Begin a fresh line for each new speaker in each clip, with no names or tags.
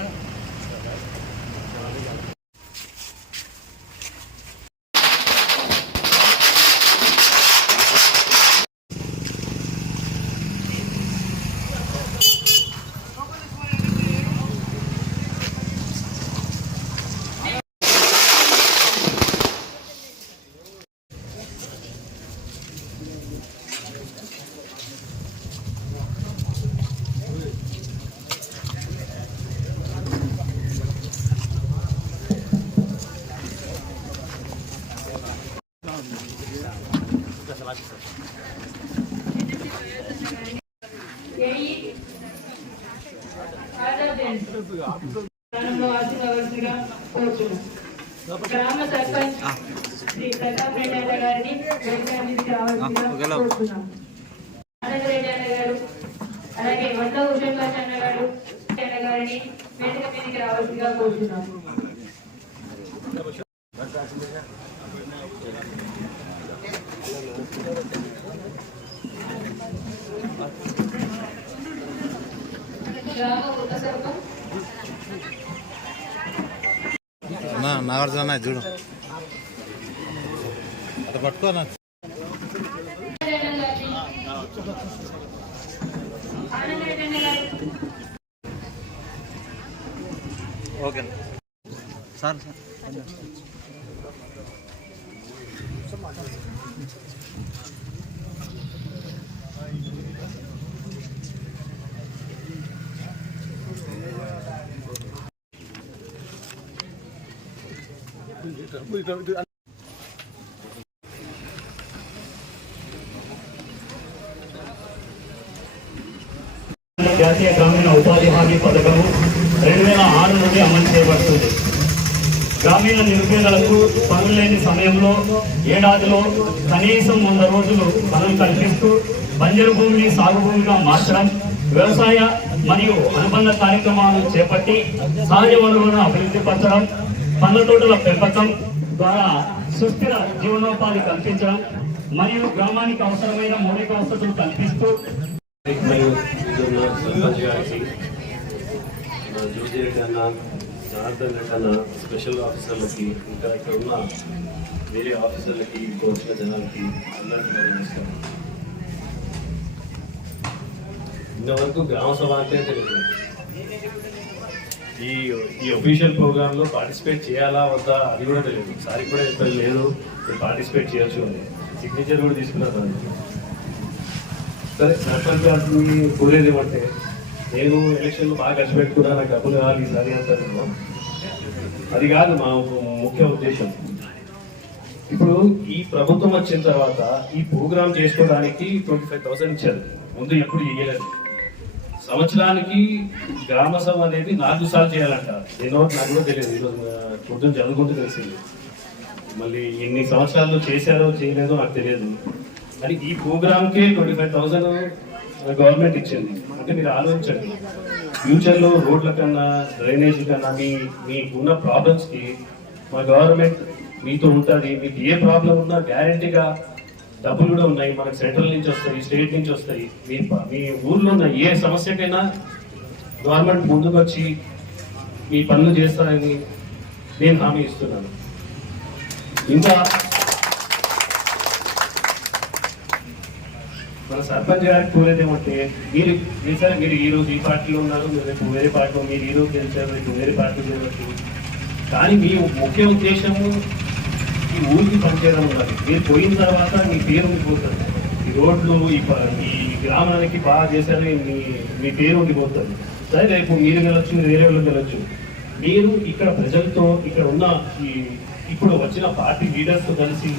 হ্যাঁ గారిని గారు అలాగే అన్న గారు అన్న గారిని వేదిక మీదకి రావాల్సిందిగా కోరుతున్నాం
నాగార్జున చూడు. అటు పట్టుకో నా ఓకే సార్ సార్
ఉపాధి హామీ పథకము రెండు వేల ఆరు నుండి అమలు చేయబడుతుంది. గ్రామీణ నిరుపేదలకు పనులు లేని సమయంలో ఏడాదిలో కనీసం వంద రోజులు పనులు కల్పిస్తూ బంజరు భూమిని సాగు భూమిగా మార్చడం వ్యవసాయ మరియు అనుబంధ కార్యక్రమాలు చేపట్టి సహజ వనరులను అభివృద్ధి పరచడం పండ్ల తోటల పెంపకం ద్వారా సుస్థిర జీవనోపాధి కల్పించడం మరియు గ్రామానికి అవసరమైన మౌలిక వసతులు కల్పిస్తూ
మరియు ఇదిన్న సర్పంచ్ గారికి మన జోజి అన్న జనార్దన్ రెడ్డి అన్న స్పెషల్ ఆఫీసర్లకి ఇంకా ఇక్కడ ఉన్న వేరే ఆఫీసర్లకి ఇక్కడ వచ్చిన జనాలకి అందరికీ నమస్కారం ఇంతవరకు గ్రామ సభ అంటే తెలియదు ఈ ఈ అఫీషియల్ ప్రోగ్రాంలో పార్టిసిపేట్ చేయాలా వద్దా అది కూడా తెలియదు సారి కూడా చెప్పారు లేదు పార్టిసిపేట్ చేయొచ్చు అని సిగ్నేచర్ కూడా తీసుకున్నారు దానికి. సరే సర్పంచ్ గారిని కోరేది ఏమంటే నేను ఎలక్షన్లో బాగా ఖర్చు పెట్టుకున్నా నాకు డబ్బులు కావాలి సరే అంటారు అది కాదు మా ముఖ్య ఉద్దేశం. ఇప్పుడు ఈ ప్రభుత్వం వచ్చిన తర్వాత ఈ ప్రోగ్రామ్ చేసుకోవడానికి ట్వంటీ ఫైవ్ థౌసండ్ ఇచ్చారు. ముందు ఎప్పుడు చేయలేదు సంవత్సరానికి గ్రామ సభ అనేది నాలుగు సార్లు చేయాలంట. ఎన్నో నాకు కూడా తెలియదు. ఈరోజు పొద్దున్న జరుగుతుంది తెలిసింది. మళ్ళీ ఎన్ని సంవత్సరాలు చేశారో చేయలేదో నాకు తెలియదు. మరి ఈ ప్రోగ్రామ్ కే ట్వంటీ ఫైవ్ థౌసండ్ గవర్నమెంట్ ఇచ్చింది. అంటే మీరు ఆలోచించండి. ఫ్యూచర్లో రోడ్ల కన్నా డ్రైనేజ్ కన్నా మీ మీకున్న ప్రాబ్లమ్స్కి మా గవర్నమెంట్ మీతో ఉంటుంది. మీకు ఏ ప్రాబ్లం ఉన్నా గ్యారంటీగా డబ్బులు కూడా ఉన్నాయి. మనకు సెంట్రల్ నుంచి వస్తాయి స్టేట్ నుంచి వస్తాయి. మీ మీ ఊర్లో ఉన్న ఏ సమస్యకైనా గవర్నమెంట్ ముందుకు వచ్చి మీ పనులు చేస్తారని నేను హామీ ఇస్తున్నాను. ఇంకా మన సర్పంచ్ గారికి కోరేది ఏమంటే మీరు మీరు మీరు ఈ రోజు ఈ పార్టీలో ఉన్నారు మీరు రేపు వేరే పార్టీలో మీరు ఈ రోజు గెలిచారు రేపు వేరే పార్టీ గెలవచ్చు. కానీ మీ ముఖ్య ఉద్దేశము ఈ ఊరికి పనిచేయడం కాదు మీరు పోయిన తర్వాత మీ పేరు ఉండిపోతుంది. ఈ రోడ్లు ఈ ఈ గ్రామానికి బాగా చేశారు మీ మీ పేరు ఉండిపోతుంది. సరే రేపు మీరు గెలవచ్చు మీరు వేరే వాళ్ళు గెలవచ్చు మీరు ఇక్కడ ప్రజలతో ఇక్కడ ఉన్న ఈ ఇప్పుడు వచ్చిన పార్టీ లీడర్స్తో కలిసి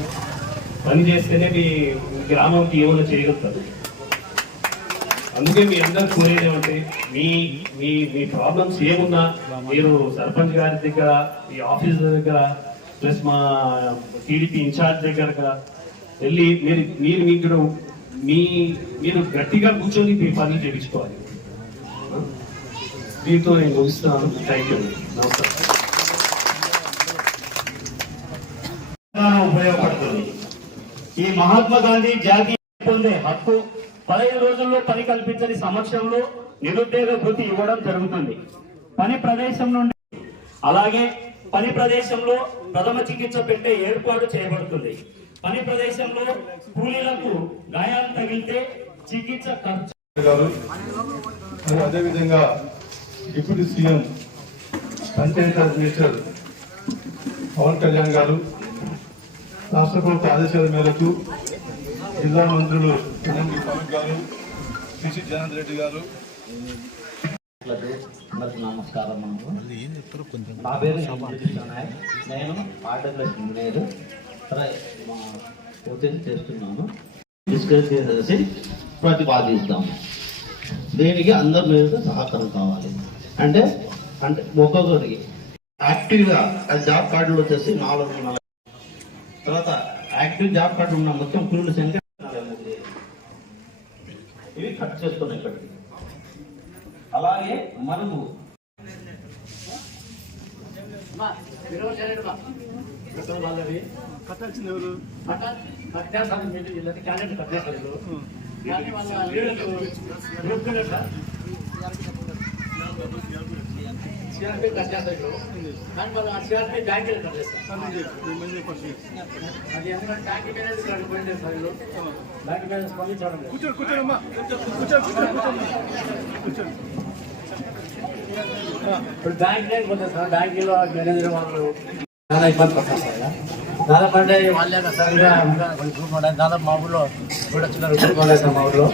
పని చేస్తేనే మీ గ్రామంకి ఏమైనా చేయగలుగుతారు అందుకే మీ అందరు కోరేది ఏమంటే మీ మీ మీ ప్రాబ్లమ్స్ ఏమున్నా మీరు సర్పంచ్ గారి దగ్గర మీ ఆఫీస్ దగ్గర ప్లస్ మా టీడీపీ ఇన్ఛార్జ్ దగ్గర వెళ్ళి మీరు మీరు మీకు మీ మీరు గట్టిగా కూర్చొని మీ పనులు చేయించుకోవాలి. దీంతో నేను ముగిస్తున్నాను. థ్యాంక్ యూ నమస్కారం. ఈ మహాత్మా గాంధీ జాతీయ పొందే హక్కు పదహైదు రోజుల్లో పని కల్పించని సంవత్సరంలో నిరుద్యోగ భృతి ఇవ్వడం జరుగుతుంది.
పని ప్రదేశం నుండి అలాగే పని ప్రదేశంలో ప్రథమ చికిత్స పెట్టే ఏర్పాటు చేయబడుతుంది. పని ప్రదేశంలో కూలీలకు గాయాలు తగిలితే చికిత్స ఖర్చు
అదేవిధంగా deputy CM panchayati minister Pawan Kalyan గారు రాష్ట్ర ప్రభుత్వ ఆదేశాల మేరకు జిల్లా మంత్రులు గారు సిసి జనార్దన్ రెడ్డి గారు.
అందరికీ నమస్కారం మనకు
మళ్ళీ ఏం చెప్తారో కొంచెం
నా పేరు నేను ఆర్డర్లెస్ ఇంజనీర్. మా కోచింగ్ చేస్తున్నాను. డిస్కస్ చేసేసి ప్రతిపాదిస్తాము దీనికి అందరి మీద సహకారం కావాలి. అంటే అంటే ఒక్కొక్కరికి యాక్టివ్గా జాబ్ కార్డులు వచ్చేసి నాలుగు నలభై తర్వాత యాక్టివ్ జాబ్ కార్డు ఉన్న మొత్తం కూలీల సంఖ్య. ఇవి కట్ చేసుకున్నాయి ఇక్కడికి అలాగే మనము
ఇప్పుడు. బ్యాంక్ లేకపోతే సార్ బ్యాంకులో మేనేజర్ వాళ్ళు చాలా ఇబ్బంది పడతారు సార్. దాదాపు అంటే వాళ్ళే సరిగా దాదాపు మా ఊళ్ళో కూడా చిన్న సార్ మా ఊళ్ళో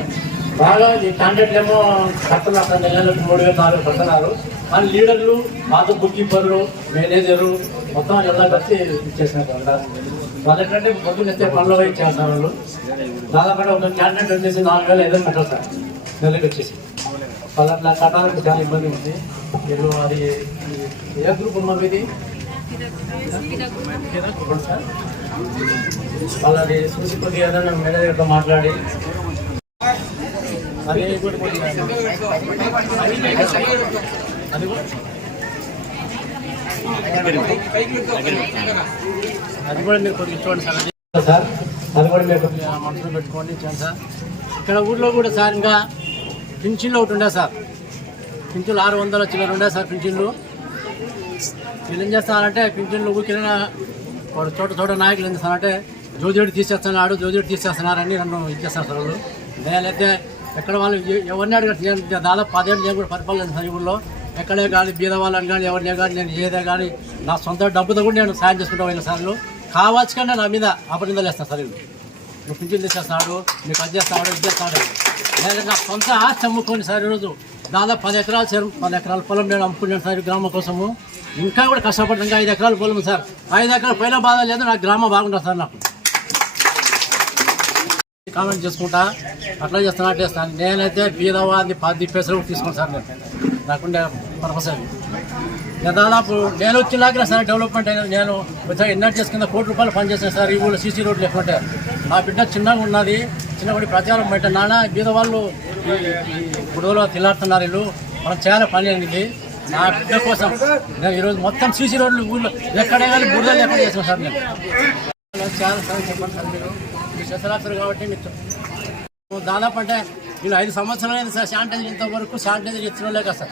బాగా ఈ కాంట్రాక్ట్లు ఏమో కడుతున్నారు సార్ నెలలకు మూడు వేలు నాలుగు కడుతున్నారు కానీ లీడర్లు మాతో బుక్ కీపర్లు మేనేజరు మొత్తం ఎలా కలిసి ఇచ్చేసినారు సార్ వాళ్ళకంటే పొద్దున్న ఎత్తే పనులు ఇచ్చేస్తారు వాళ్ళు. దాదాపు ఒక క్యాండిడేట్ వచ్చేసి నాలుగు వేలు ఐదు కట్టాలి సార్. నెలకి వచ్చేసి. వాళ్ళ అట్లా కట్టాలంటే చాలా ఇబ్బంది ఉంది. వీళ్ళు అది ఏ గ్రూప్ ఉన్నారు ఇది? వాళ్ళది చూసి కొద్దిగా ఏదైనా మేనేజర్తో మాట్లాడి అదే కూడా మీరు కొద్దిగా చూడండి సార్. అది సార్ అది కూడా మీరు కొద్దిగా మనసులో పెట్టుకోండి చూడండి సార్. ఇక్కడ ఊర్లో కూడా సార్ ఇంకా పింఛన్లు ఒకటి ఉండే సార్. పింఛన్లు ఆరు వందల చిల్లర ఉండే సార్ పింఛన్లు. వీళ్ళు ఏం చేస్తారంటే పింఛన్లు ఊరికిన వాడు చోట చోట నాయకులు ఏం చేస్తారంటే జోజోడి తీసేస్తున్నాడు జోజోడి తీసేస్తున్నారని నన్ను ఇచ్చేస్తారు సార్ వాళ్ళు. నేనైతే ఎక్కడ వాళ్ళు ఎవరిని అడిగారు నేను దాదాపు పదేళ్ళు నేను కూడా పరిపాలన సార్ ఎక్కడే కానీ బీద వాళ్ళని కానీ ఎవరినే కానీ నేను ఏదే కానీ నా సొంత డబ్బుతో కూడా నేను సాయం చేసుకుంటా పోయిన సార్లు కావచ్చు కానీ నా మీద అపనిందలు వేస్తాను సార్ నువ్వు పింఛన్ తీసేస్తాడు నీకు అది చేస్తాడు ఇది చేస్తాడు. నేను నా సొంత ఆస్తి అమ్ముకొని సార్ ఈరోజు దాదాపు పది ఎకరాలు సార్ పది ఎకరాల పొలం నేను అమ్ముకున్నాను సార్ ఈ గ్రామం కోసము. ఇంకా కూడా కష్టపడ్డాక ఐదు ఎకరాల పొలం సార్. ఐదు ఎకరాల పైన బాధ లేదు నాకు గ్రామం బాగుంటుంది సార్ నాకు. కామెంట్ చేసుకుంటా. అట్లా చేస్తాను అట్లా చేస్తాను నేనైతే బీదవాది పది పైసలు కూడా తీసుకున్నాను సార్ నేను. నాకుండే పర్పస్ అది. నేను దాదాపు నేను వచ్చినాక సార్ డెవలప్మెంట్ అయినా నేను ఎన్ఆర్టీఎస్ కింద కోటి రూపాయలు పనిచేసాను సార్ ఈ ఊళ్ళో సీసీ రోడ్లు లేకుంటే. నా బిడ్డ చిన్నగా ఉన్నది చిన్నప్పటి ప్రచారం బయట నాన్న బీద వాళ్ళు గొడవలో తిల్లాడుతున్నారు వీళ్ళు. మనం చేయాలి పని అనేది. నా బిడ్డ కోసం నేను ఈరోజు మొత్తం సీసీ రోడ్లు ఊళ్ళో ఎక్కడే కానీ బురద లేకుండా చేసాను సార్ నేను. చాలా సార్ చెప్పండి సార్ మీరు మీరు కాబట్టి మీరు దాదాపు అంటే నేను ఐదు సంవత్సరాలు సార్ శానిటైజర్ ఇంతవరకు శానిటైజర్ ఇచ్చిన లేక సార్.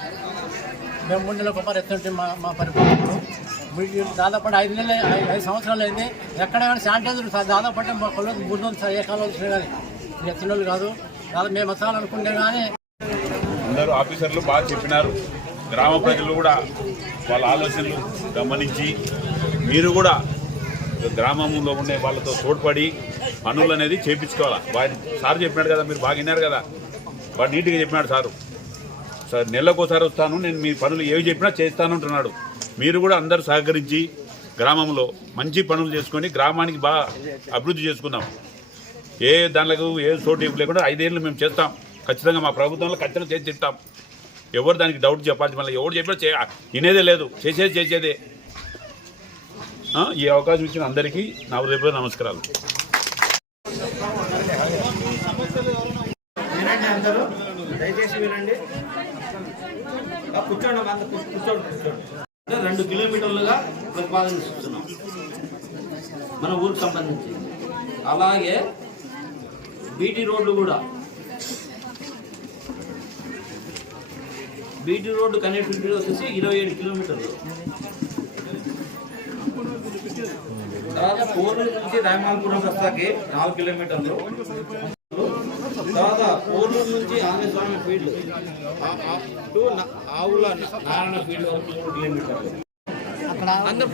మేము మూడు నెలల గొప్ప ఎత్తుంటే మా మా పరిపాలన. వీళ్ళు దాదాపు ఐదు నెలలు ఐదు- సంవత్సరాలు అయింది. ఎక్కడైనా శానిటైజర్ సార్ దాదాపు అంటే మా కొలు మూడు సార్ ఏ కాలం వచ్చినా కానీ. ఎత్తిన చిన్నోళ్ళు కాదు. దాదాపు మేము వస్తామని కానీ.
అందరూ ఆఫీసర్లు బాగా చెప్పినారు. గ్రామ ప్రజలు కూడా వాళ్ళ ఆలోచనలు గమనించి మీరు కూడా గ్రామంలో ఉండే వాళ్ళతో తోడ్పడి పనులు అనేది చేయించుకోవాలా వాడి సార్ చెప్పినాడు కదా మీరు బాగా విన్నారు కదా. వాడు నీట్గా చెప్పినాడు సారు. సార్ నెలకోసారి వస్తాను నేను మీ పనులు ఏవి చెప్పినా చేస్తానుంటున్నాడు మీరు కూడా అందరూ సహకరించి గ్రామంలో మంచి పనులు చేసుకొని గ్రామానికి బాగా అభివృద్ధి చేసుకుందాం. ఏ దానిలకు ఏ చోటు లేకుండా ఐదేళ్ళు మేము చేస్తాం. ఖచ్చితంగా మా ప్రభుత్వంలో ఖచ్చితంగా చేసి తింటాం. ఎవరు దానికి డౌట్ చెప్పాల్సి మళ్ళీ ఎవరు చెప్పినా చే వినేదే లేదు. చేసేది చేసేదే. ఈ అవకాశం ఇచ్చిన అందరికీ నా హృదయపూర్వక నమస్కారాలు
వినండి అందరూ దయచేసి వినండి. కూర్చోండి అంత కూర్చోండి కూర్చోండి. రెండు కిలోమీటర్లుగా ప్రతిపాదిస్తున్నాం మన ఊరికి సంబంధించి. అలాగే బీటీ రోడ్లు కూడా. బీటీ రోడ్డు కనెక్టివిటీ వచ్చేసి ఇరవై ఏడు కిలోమీటర్లు. తర్వాత కోనూరు నుంచి రాయమాలపురం రస్తాకి నాలుగు కిలోమీటర్లు. తర్వాత కోనూరు నుంచి ఆంజస్వామి ఫీల్డ్. ఆ- ఆ- టు నా- ఆవుల నారాయణ ఫీల్డ్ వరకు మూడు కిలోమీటర్లు అందరూ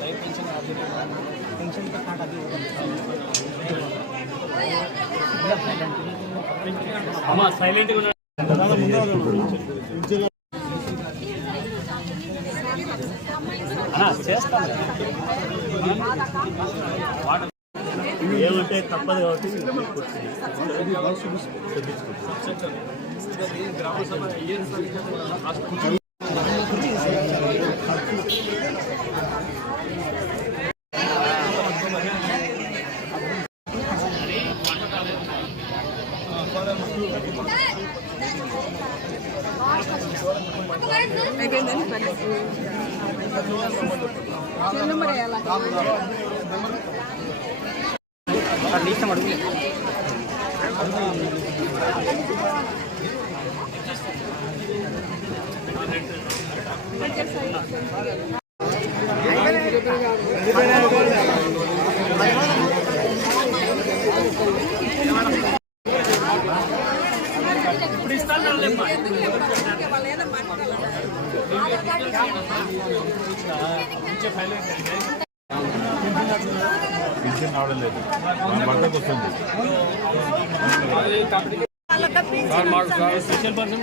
డ్రైన్ క్లీనింగ్
ఏమంటే తప్పదు కాబట్టి
పింఛన్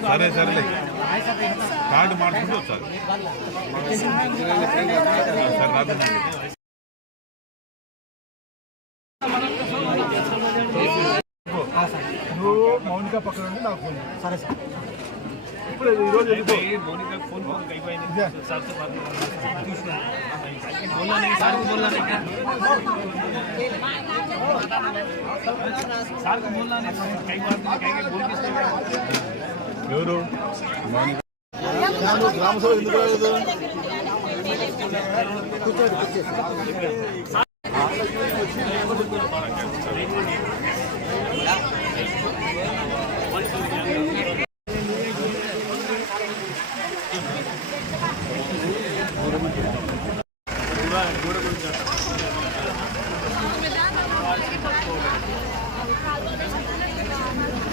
సరే సరేలే కార్డు మార్చుకుంటూ వచ్చారు
నువ్వు మౌనిక పక్కన ఉండి నాకు ఫోన్ సరే. సార్ ఇప్పుడు ఈ రోజు ఫోన్ అయిపోయింది
ఎవరు?
గ్రామ సభ ఎందుకు రాలేదు?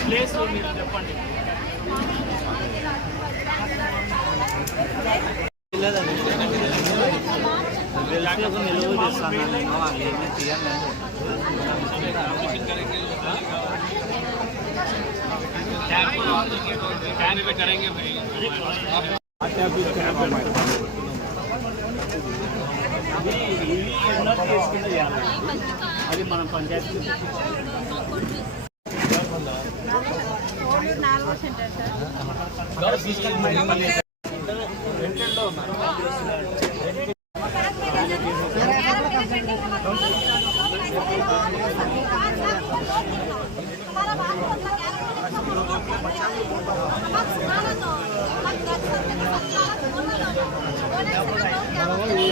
ప్లేస్ మీరు చెప్పండి రిలాక్స్కు నిలువ చేస్తాను నేను అన్నీ తీయాలి कैन पे करेंगे भाई అది మనం పంచాయతీ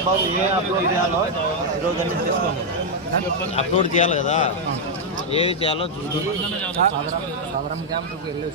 బాబు ఏ అప్లోడ్ చేయాలో ఈరోజు అన్ని తెలుసుకోండి అప్లోడ్ చేయాలి కదా. ఏది చేయాలో చూసి
సదరం క్యాంప్కి వెళ్ళి